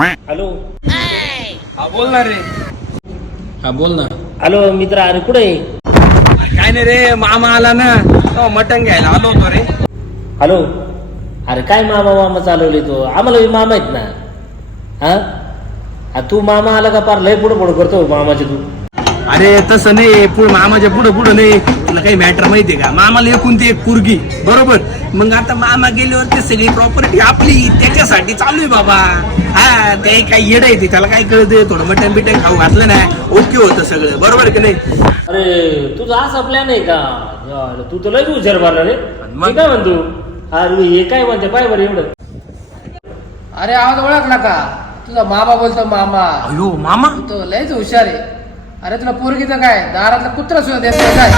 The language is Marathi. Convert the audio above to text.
हॅलो. हा बोल ना रे. हा बोल ना. हॅलो मित्र, अरे कुठे आहे? काय नाही रे, मामा आला ना, तो मटण घ्यायला आलो होतो रे. हॅलो. अरे काय मामा मामा चालवले तो, आम्हाला बी मामा आहेत ना. हा तू मामा आला का पार लय पुढे पुढे करतो मामाचे तू. अरे तसं नाही, मामाच्या पुढं पुढं नाही. तुला काही मॅटर माहितीये का, मामाला एकूण ते एक पोरगी बरोबर. मग आता मामा गेल्यावर ते सगळी प्रॉपर्टी आपली, त्याच्यासाठी चालू आहे बाबा. हा ते काही येड आहे, त्याला काय कळते, थोडं मटण बिटन खाऊ घातलं ना, ओके होतं सगळं, बरोबर की नाही. अरे तुझा असा प्लॅन आहे का? तू तर लयच हुशार मारला रे. मग? काय म्हणतो? अरे हे काय म्हणते पाय बरं एवढं. अरे आवाज ओळखला का? तुझा मामा बोलतो मामा. अयो मामा. तो लयच हुशार आहे. अरे तुला पोरगीचं काय, दारातलं कुत्रा सुद्धा देत नाही काय?